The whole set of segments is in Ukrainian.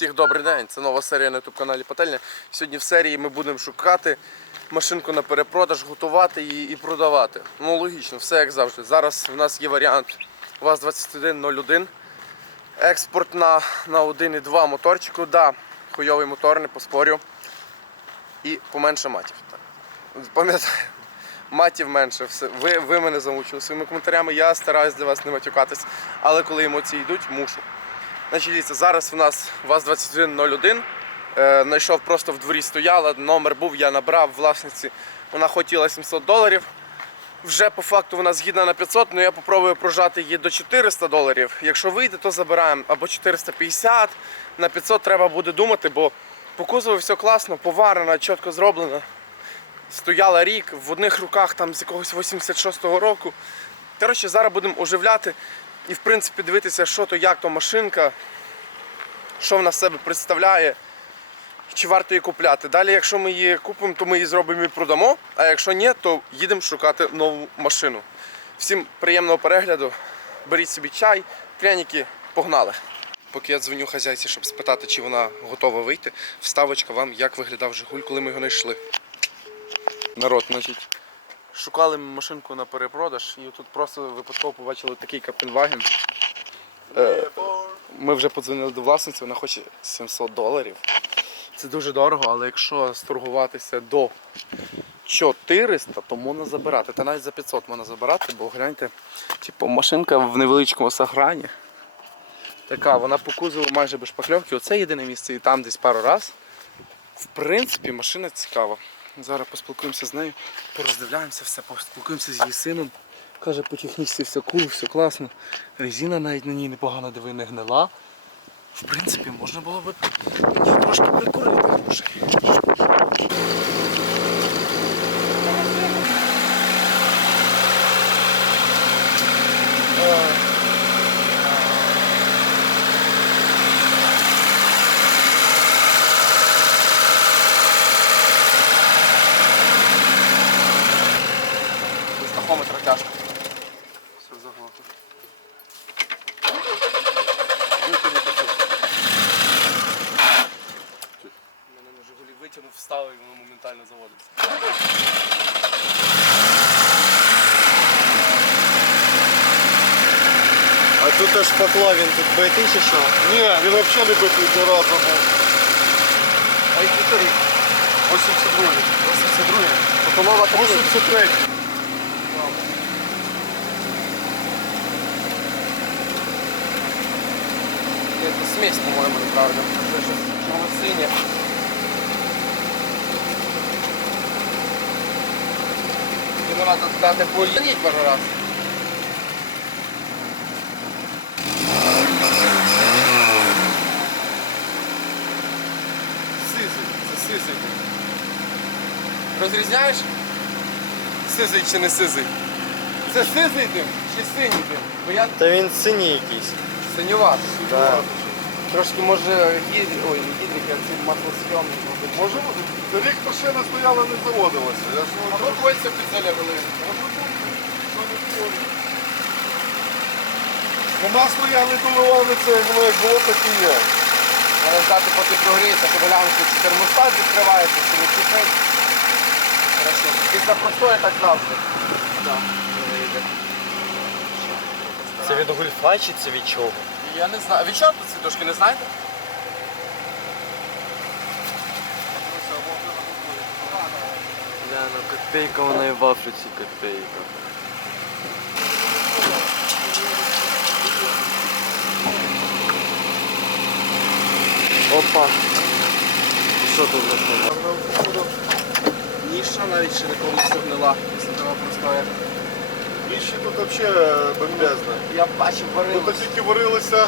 Всіх добрий день, це нова серія на youtube каналі Пательня. Сьогодні в серії ми будемо шукати машинку на перепродаж, готувати її і продавати. Ну логічно, все як завжди. Зараз в нас є варіант ВАЗ-2101. Експорт на, на 1,2 моторчику. Да, хуйовий мотор, не поспорю. І поменше матів. Пам'ятаю, матів менше. Все. Ви, ви мене замучили своїми коментарями. Я стараюсь для вас не матюкатись, але коли емоції йдуть, мушу. Значить, дивіться, зараз у нас ВАЗ-2101. Е, знайшов просто в дворі стояла, номер був, я набрав власниці. Вона хотіла 700 доларів. Вже по факту вона згідна на 500, але я попробую прожати її до 400 доларів. Якщо вийде, то забираємо або 450. На 500 треба буде думати, бо по кузову все класно, поварена, чітко зроблена. Стояла рік, в одних руках там з якогось 86-го року. Коротше, зараз будемо оживляти і в принципі дивитися, що то, як то машинка, що вона себе представляє, чи варто її купляти. Далі, якщо ми її купимо, то ми її зробимо і продамо. А якщо ні, то їдемо шукати нову машину. Всім приємного перегляду. Беріть собі чай, пряники, погнали. Поки я дзвоню хазяйці, щоб спитати, чи вона готова вийти, вставочка вам, як виглядав Жигуль, коли ми його знайшли. Народ, значить. Шукали ми машинку на перепродаж і тут просто випадково побачили такий Капенваген. Е, Ми вже подзвонили до власниці, вона хоче 700 доларів. Це дуже дорого, але якщо сторгуватися до 400, то можна забирати. Та навіть за 500 можна забирати, бо гляньте, типу, машинка в невеличкому саграні. Така, вона по кузову майже без шпакльовки. Оце єдине місце і там десь пару раз. В принципі, машина цікава. Зараз поспілкуємося з нею, пороздивляємося все, поспілкуємося з її сином. Каже, по технічці все кул, все класно. Резина навіть на ній непогано диви не гнила. В принципі, можна було б трошки прикурити грошей. глухометр тяжко. Все заглохло. Мене на Жигулі витягнув, вставив і воно моментально заводиться. А тут теж поклав він тут битий чи що? Ні, він взагалі не битий до разу був. А який то рік? 82-й. 82-й. 83-й. какая-то смесь, по-моему, направлена. Уже сейчас черно-синяя. Ему надо дать полинить пару раз. Сизий, це сизий. Розрізняєш? Сизий чи не сизий? Це сизий дим чи синій дим? Я Та він синій якийсь синюватий. Так. Трошки може гідрі, ой, не гідрик, а цей маслосйомний. мабуть. Може бути. Машина стояла, не заводилася. Я ж А тут кольця підзалягали. Ну, масло я не доливав це, воно як було, так і є. Треба здати, поки прогріється, поглянути, чи термостат відкривається, чи не кипить. Хорошо. Після простої так завжди. Так. Це від гульфа чи це від чого? Я не знаю. Від чого тут світошки не знаєте? Бля, ну копейка вона і в Африці копейка. Опа. Що тут за штука? Ніша навіть ще ніколи не гнила після того простоя. Іще тут взагалі бомбезне. Я бачив Тут варили. тільки варилися,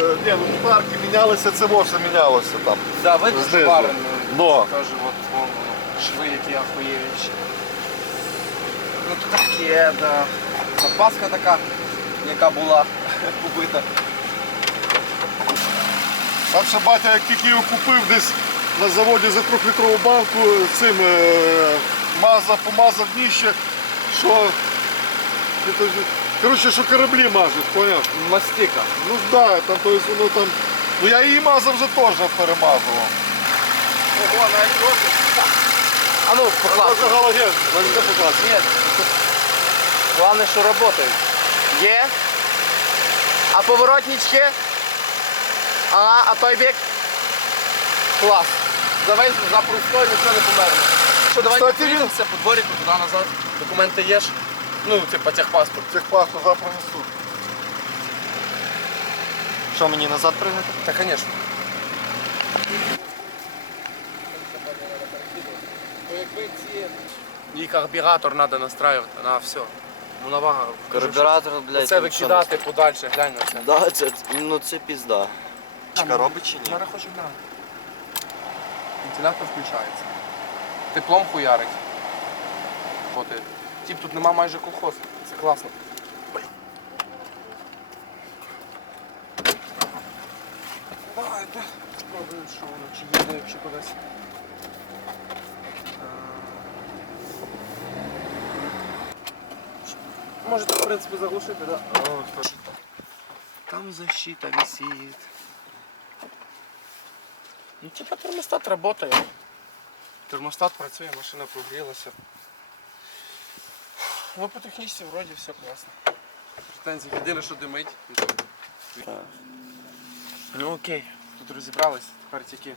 е, ні, ну тут арки мінялися, це все мінялося там. Да, видиш, Знизу. варено. Но. От вон, шви, які охуєвіші. Ну тут таке, да. Запаска така, яка була побита. Там ще батя, як тільки його купив десь на заводі за трьохлітрову банку, цим е, мазав, помазав дніще, що. Коротше, що кораблі мажуть, поняв? Мастика. Ну да, там, то есть, воно там Ну я її мазав вже теж перемазував. Ого, навіть трохи. А ну, поклав. Це галоген. Це покласти. Нет. Главное, что работает. Є. А поворотнички? Ага, а той бік? Клас. За весь за простой нічого не померне. Що, давайте Кстати, приїдемося по дворіку туди назад. Документи є ж? Ну, типа техпаспорт. Техпаспорт завтра несу. Що мені назад пригнути? Та, звісно. І карбюратор треба настраювати на все. Ну, навага. Карбюратор, блядь. Це що викидати подальше, глянь на це. Да, це, ну це пізда. Чка робить чи ні? Зараз хочу глянути. Вентилятор включається. Теплом хуярить. От. Тіп, тут нема майже колхозу. Це класно. Давайте спробуємо, що воно, чи їде взагалі кудись. Можете, в принципі, заглушити, так? Да? Там защита висит. Ну, типа термостат работает. Термостат працює, машина прогрілася. Ну, по технічці вроді все класно. Претензії єдине, що димить. Так. Ну окей, тут розібрались, тепер тільки.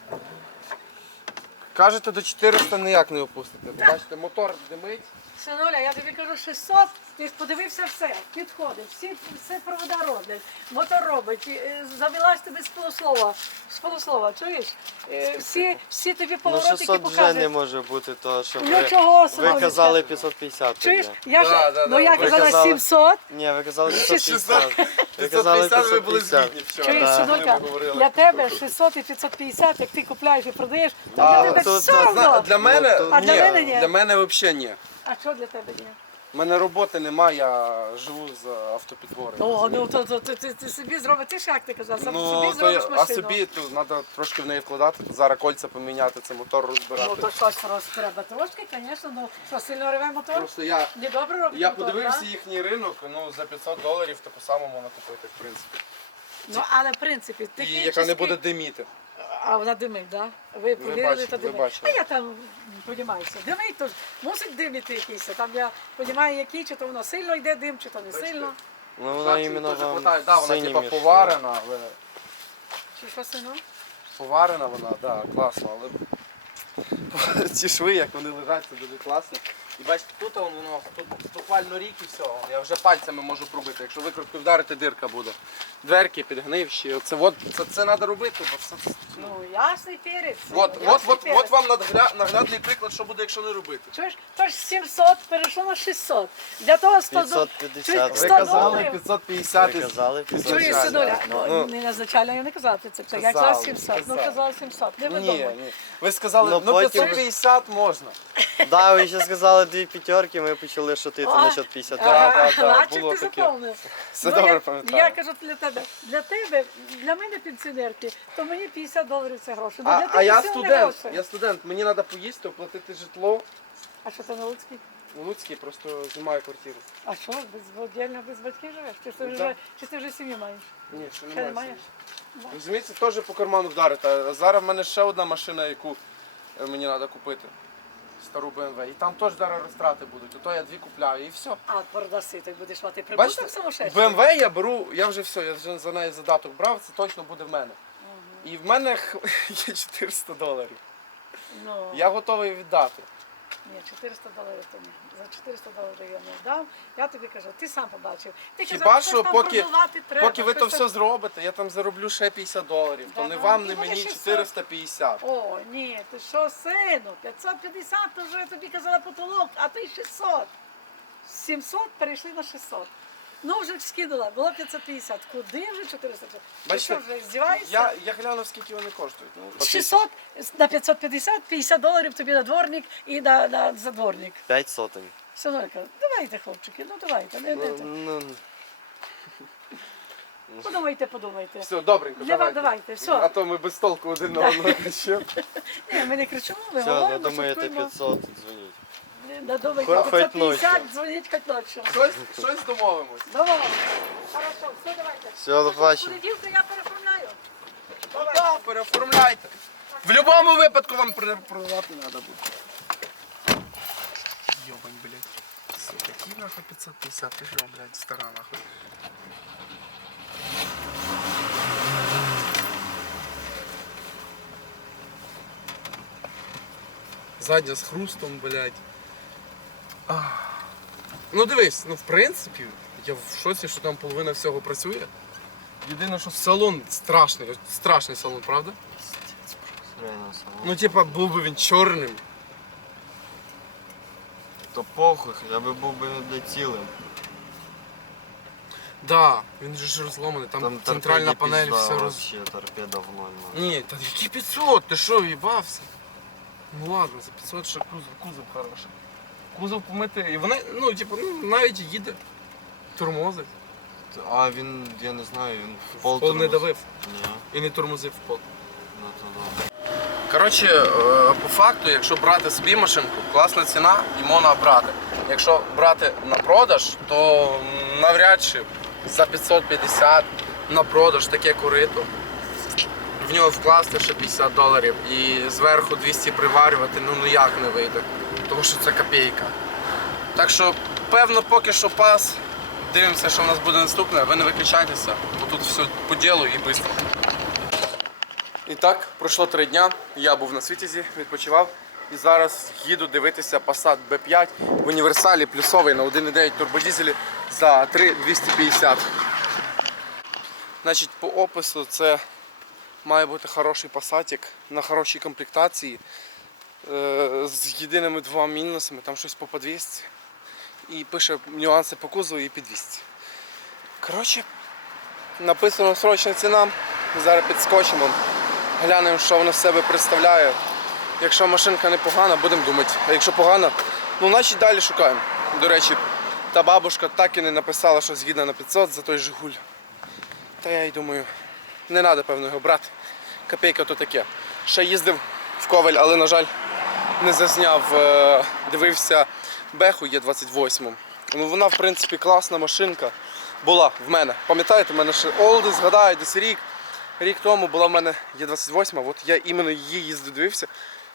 Кажете, до 400 ніяк не опустите. Бо Бачите, мотор димить. Синуля, я тобі кажу 600, ти подивився все, підходить, всі, все провода роблять, мотор робить, е, завелась тобі з полуслова, з полуслова, чуєш? Е, Всі, всі тобі Ну поворотики 600 вже не показують. може бути, то що Ну ви, чого, ви казали 550 Чуєш? тоді. Я ж, Да, да, ну да. я Ви казала казали. 700, Ні, ви казали 550. Ви 550 казали ви були 550. згідні вчора. чуєш, Да. Говорили. для тебе 600 і 550, як ти купляєш і продаєш, то для тебе то- все то- одно. Зна- Для мене, Ну, то- А для мене ні. Для мене взагалі ні. А що для тебе ні? У мене роботи немає, я живу з автопідборем. О, ну то, то, то, ти, ти собі зробиш, ти ж як ти казав, сам Ну, собі то зробиш я, а собі то треба трошки в неї вкладати, зараз кольця поміняти, це мотор розбирати. Ну то щось розтреба трошки, звісно, ну що сильно реве мотор? Просто я, Не добре робить я мотор, подивився да? їхній ринок, ну за 500 доларів таку саму можна купити, в принципі. Ну але в принципі, І яка не буде диміти. А вона димить, так? Да? Ви повірили, то димить. А я там розуміюся. Димить, то ж мусить диміти якийсь. Там я розумію, який, чи то воно сильно йде дим, чи то не сильно. Ну вона іменно Дуже вам. Да, вона синім типа поварена, але Чи що сильно? поварена вона, да, класно, але ці шви, як вони лежать, це дуже класно. І бачите, тут воно тут буквально рік і все. Я вже пальцями можу пробити. Якщо викрутку вдарити, дирка буде. Дверки підгнивші. Оце от, це, це треба робити, бо це. Ну, ясний перець. От, от, от, от вам нагля- наглядний приклад, що буде, якщо не робити. Чуєш, тож 700 перейшло на 600. Для того 100 доларів. 550. Ви казали доларів. 550 Ви казали 550. Сидоля, Ну, ну, не назначально я не казала 500, я казала 700, ну казали. казала 700, не Ні, ні. Ви сказали, Ну, ну, потім- 550 можна. Да, ви ще сказали дві п'ятерки, ми почали шутити А, насчет 50. Да, да, Ага, да, наче було ти таке. заповнив. Все Ну, добре я, пам'ятаю. Я кажу для тебе, для тебе, для мене пенсіонерки, то мені 50 доларів це гроші. А, для а тебе я це не студент, гроші. я студент, мені треба поїсти, оплатити житло. А що ти на Луцькій? У Луцькій просто знімаю квартиру. А що, без віддільно без батьків живеш? Чи ти Ну, вже, чи ти вже сім'ю маєш? Ні, ще Ще немає. не маєш? Розумієте, теж по карману вдарити. А зараз в мене ще одна машина, яку е, мені треба купити. Стару БМВ. І там теж зараз розтрати будуть. Ото я дві купляю і все. А продаси, ти будеш мати прибуток самошедший? БМВ я беру, я вже все, я вже за неї задаток брав, це точно буде в мене. І в мене є 400 доларів. Ну, Я готовий віддати. Ні, 400 доларів то ні. За 400 доларів я не дам. Я тобі кажу, ти сам побачив. Ти Хіба казав, що там поки, продавати треба, поки ви то щось все там- зробите, я там зароблю ще 50 доларів, то Да, не ну, вам, і не мені 600. 450. О, ні, ти що, сину, 550, то вже я тобі казала потолок, а ти 600. З 700 перейшли на 600. Ну, вже скинула, було 550. Куди вже 400? Ти Бачите, що, вже здіваєшся? Я, я глянув, скільки вони коштують. Ну, по З 600 на 550, 50 доларів тобі на дворник і на, на задворник. 5 сотень. Синулька, давайте, хлопчики, ну давайте. Не, не, Ну, ну, подумайте, подумайте. Все, добренько, Для вас давайте. давайте, все. А то ми без толку один на одного кричимо. Ні, ми не кричимо, ми все, говоримо, надумаєте шуткуємо. 500, дзвоніть. Надумайте, Хоч 550, ночью. дзвоніть хоч ночі. Щось, щось домовимось. Давай. Хорошо, все, давайте. Все, до В побачення. понеділку я переформляю. Да, переоформляйте. В будь-якому випадку вам при- продавати треба буде. Йобань, блядь. Сука, який нахуй 550, ти що, блядь, стара нахуй. Задня з хрустом, блядь. Ну дивись, ну в принципі, я в шоці, що там половина всього працює. Єдине, що салон страшний, от страшний салон, правда? Реально салон. Ну, типа, був би він чорним. То похуй, я би був би не цілим. Да, він же ж розломаний, там, Там центральна торпеді панель, пізда, все роз. вообще, торпеда в ноль. Ні, та які 500, ти що, їбався? Ну ладно, за 500 ще кузов, кузов хороший. Кузов помити, і вони, ну, типу, ну, навіть їде. Тормозить. А він, я не знаю, він в В пол, пол не тормоз- давив Ні, і не тормозив в пол. ну то добре. Коротше, е, по факту, якщо брати собі машинку, класна ціна і можна брати. Якщо брати на продаж, то м, навряд чи за 550 на продаж таке корито. В нього вкласти ще 50 доларів і зверху 200 приварювати, ну ніяк не вийде. Тому що це копійка. Так що, певно, поки що пас. Дивимося, що в нас буде наступне. Ви не виключайтеся, бо тут все по ділу і швидко. І так, пройшло три дня. Я був на світязі, відпочивав. І зараз їду дивитися Passat B5 в універсалі плюсовий на 1.9 турбодізелі за 3,250. Значить, по опису це має бути хороший пасатик на хорошій комплектації е, з єдиними двома мінусами, там щось по 200. І пише нюанси по кузову і під 200. Коротше, написано срочна ціна. Зараз підскочимо. Глянемо, що вона з себе представляє. Якщо машинка непогана, будемо думати. А якщо погана, ну значить далі шукаємо. До речі, та бабушка так і не написала, що згідна на 500 за той Жигуль. Та я й думаю, не треба, певно, його брати. Копійка то таке. Ще їздив в Ковель, але, на жаль, не зазняв. Е, Дивився Беху Є28. Ну, вона, в принципі, класна машинка. Була в мене. Пам'ятаєте, в мене ще Олди, згадаю, десь рік. Рік тому була в мене Є28, от я іменно її їздив, дивився.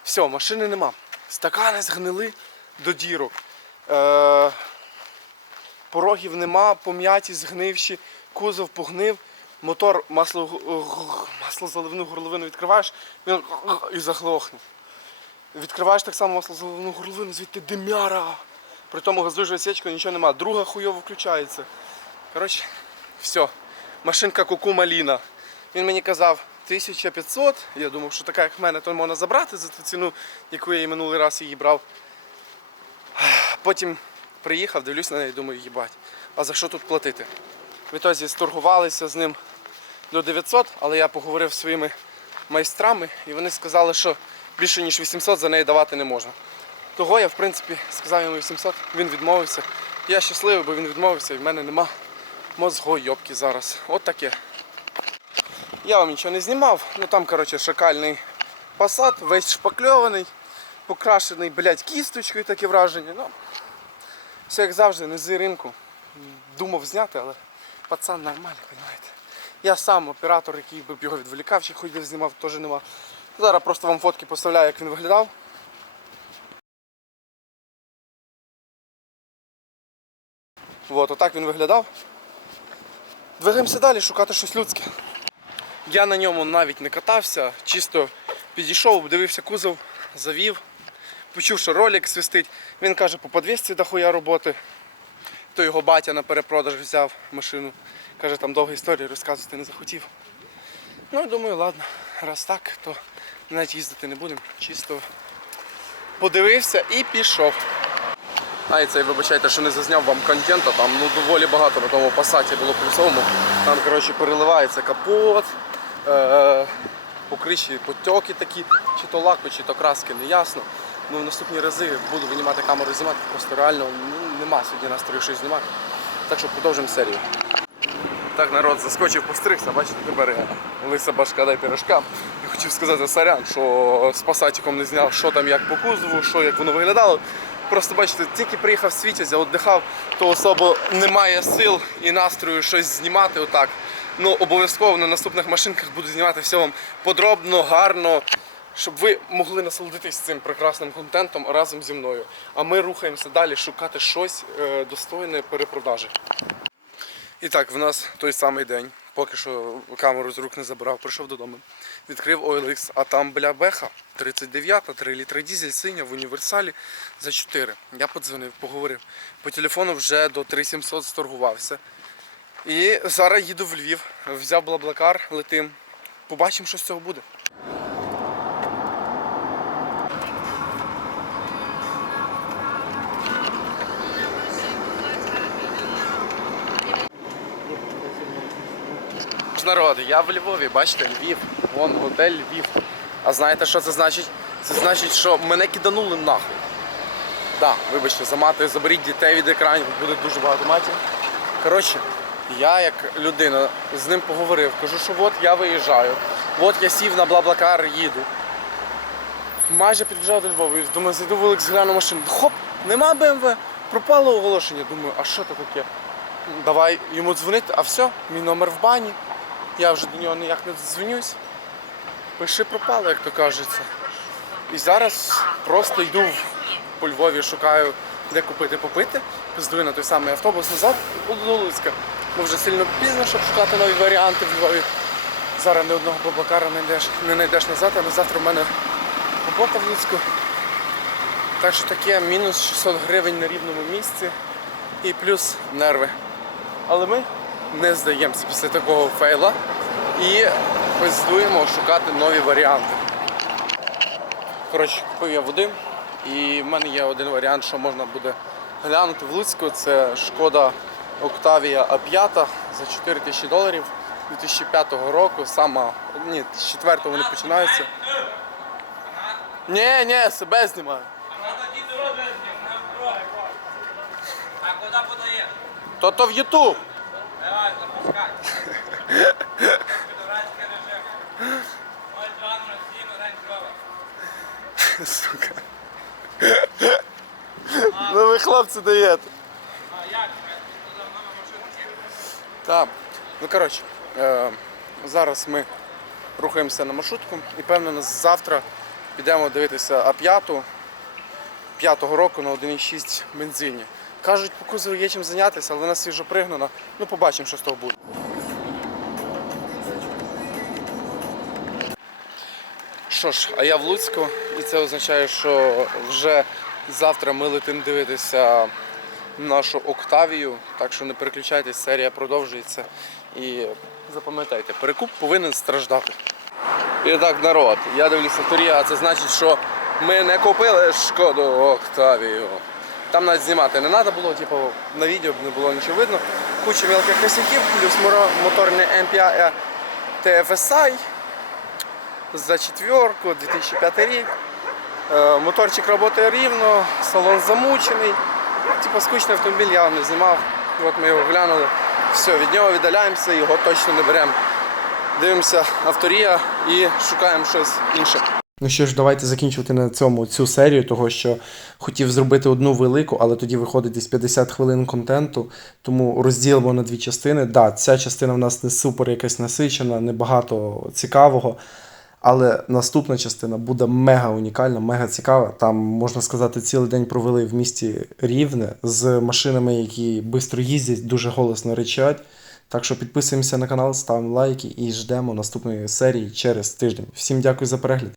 Все, машини нема. Стакани згнили до дірок. Е, порогів нема, пом'яті, згнивші, кузов погнив, мотор масло, маслозаливну горловину відкриваєш, він і заглохне. Відкриваєш так само маслозаливну горловину, звідти димяра. При тому газуєш відсічку, нічого нема. Друга хуйово включається. Коротше, все. Машинка куку маліна. Він мені казав 1500. Я думав, що така, як в мене, то можна забрати за ту ціну, яку я і минулий раз її брав. Потім приїхав, дивлюсь на неї, думаю, їбать, а за що тут платити? Відтоді сторгувалися з ним до 900, але я поговорив зі своїми майстрами і вони сказали, що більше ніж 800 за неї давати не можна. Того я, в принципі, сказав йому 800, він відмовився. Я щасливий, бо він відмовився і в мене нема мозгойобки зараз. От таке. Я вам нічого не знімав, ну там, коротше, шакальний посад, весь шпакльований, покрашений, блядь, кісточкою таке враження. Ну, все як завжди, не з ринку. Думав зняти, але пацан нормальний, розумієте. Я сам оператор, який би його відволікав, чи ходив, знімав, теж нема. Зараз просто вам фотки поставляю, як він виглядав. От, отак він виглядав. Двигаємося далі, шукати щось людське. Я на ньому навіть не катався, чисто підійшов, дивився кузов, завів, почув, що ролик свистить. Він каже, по подвісці дохуя роботи. То його батя на перепродаж взяв машину. Каже, там довга історія, розказувати не захотів. Ну, думаю, ладно, раз так, то навіть їздити не будемо. Чисто подивився і пішов. А і це вибачайте, що не зазняв вам контента, там ну доволі багато на тому пасаті було плюсовому. Там коротше переливається капот, е- по потьоки такі, чи то лаку, чи то краски, не ясно. Ну в наступні рази буду винімати камеру знімати, просто реально ну, нема сьогодні настрою щось знімати. Так що продовжимо серію. Так, народ заскочив, постригся, бачите, тепер я лиса башка дай пірожка. І хотів сказати сорян, що з пасатиком не зняв, що там як по кузову, що як воно виглядало. Просто бачите, тільки приїхав в світязя, віддихав, то особо немає сил і настрою щось знімати отак. Ну, обов'язково на наступних машинках буду знімати все вам подробно, гарно, щоб ви могли насолодитись цим прекрасним контентом разом зі мною. А ми рухаємося далі шукати щось е, достойне перепродажі. І так, в нас той самий день, поки що камеру з рук не забрав, прийшов додому, відкрив OLX, а там бля беха 39, 3 літри дізель, синя в універсалі за 4. Я подзвонив, поговорив. По телефону вже до 3700 сторгувався. І зараз їду в Львів, взяв блаблакар, летим. Побачимо, що з цього буде. Народ, я в Львові, бачите, Львів, вон готель Львів. А знаєте, що це значить? Це значить, що мене киданули нахуй. Да, вибачте, за матою, заберіть дітей від екранів, буде дуже багато матів. Коротше, я як людина з ним поговорив, кажу, що от я виїжджаю, от я сів на Блаблакар, їду. Майже під'їжджав до Львова, і думаю, зайду в Олекс, гляну машину. Хоп, нема БМВ, пропало оголошення. Думаю, а що таке? Давай йому дзвонити, а все, мій номер в бані. Я вже до нього ніяк не дзвонюсь. Пиши пропало, як то кажеться. І зараз просто йду по Львові, шукаю, де купити попити, пиздую на той самий автобус назад до Луцька. Бо вже сильно пізно, щоб шукати нові варіанти в Львові. Зараз ні одного баблакара не знайдеш, не знайдеш назад, а на завтра в мене робота в Луцьку. Так що таке мінус 600 гривень на рівному місці і плюс нерви. Але ми не здаємося після такого фейла і пиздуємо шукати нові варіанти. Коротше, купив я води, і в мене є один варіант, що можна буде глянути в Луцьку. Це шкода Octavia A5 за 4 тисячі доларів 2005 року. Сама ні, з 4 вони починаються. Ні, ні, себе знімаю. То то в Ютуб. Давай, запускай. Дурацький режим. 0207 Range Сука. Ну ви хлопці даєте. А як? Так. Ну коротше, е, зараз ми рухаємося на маршрутку і певно нас завтра підемо дивитися А5 5-го року на 1,6 бензині. Кажуть, по кузову є чим зайнятися, але вона свіжо пригнана. Ну побачимо, що з того буде. Що ж, а я в Луцьку, і це означає, що вже завтра ми летимо дивитися нашу Октавію. Так що не переключайтесь, серія продовжується. І запам'ятайте, перекуп повинен страждати. І так, народ, я дивлюся авторія, а це значить, що ми не купили шкоду Октавію. Там навіть знімати не треба було, типу, на відео не було нічого видно. Куча мілких косяків, плюс моторний MPI TFSI за четверку, 2005 рік. Е, Моторчик працює рівно, салон замучений. Типа скучний автомобіль я не знімав. От ми його глянули. Все, від нього віддаляємося, його точно не беремо. Дивимося авторія і шукаємо щось інше. Ну що ж, давайте закінчувати на цьому цю серію, того що хотів зробити одну велику, але тоді виходить десь 50 хвилин контенту, тому розділимо на дві частини. Да, ця частина в нас не супер якась насичена, не багато цікавого. Але наступна частина буде мега унікальна, мега цікава. Там, можна сказати, цілий день провели в місті Рівне з машинами, які швидко їздять, дуже голосно речать. Так що підписуємося на канал, ставимо лайки і ждемо наступної серії через тиждень. Всім дякую за перегляд.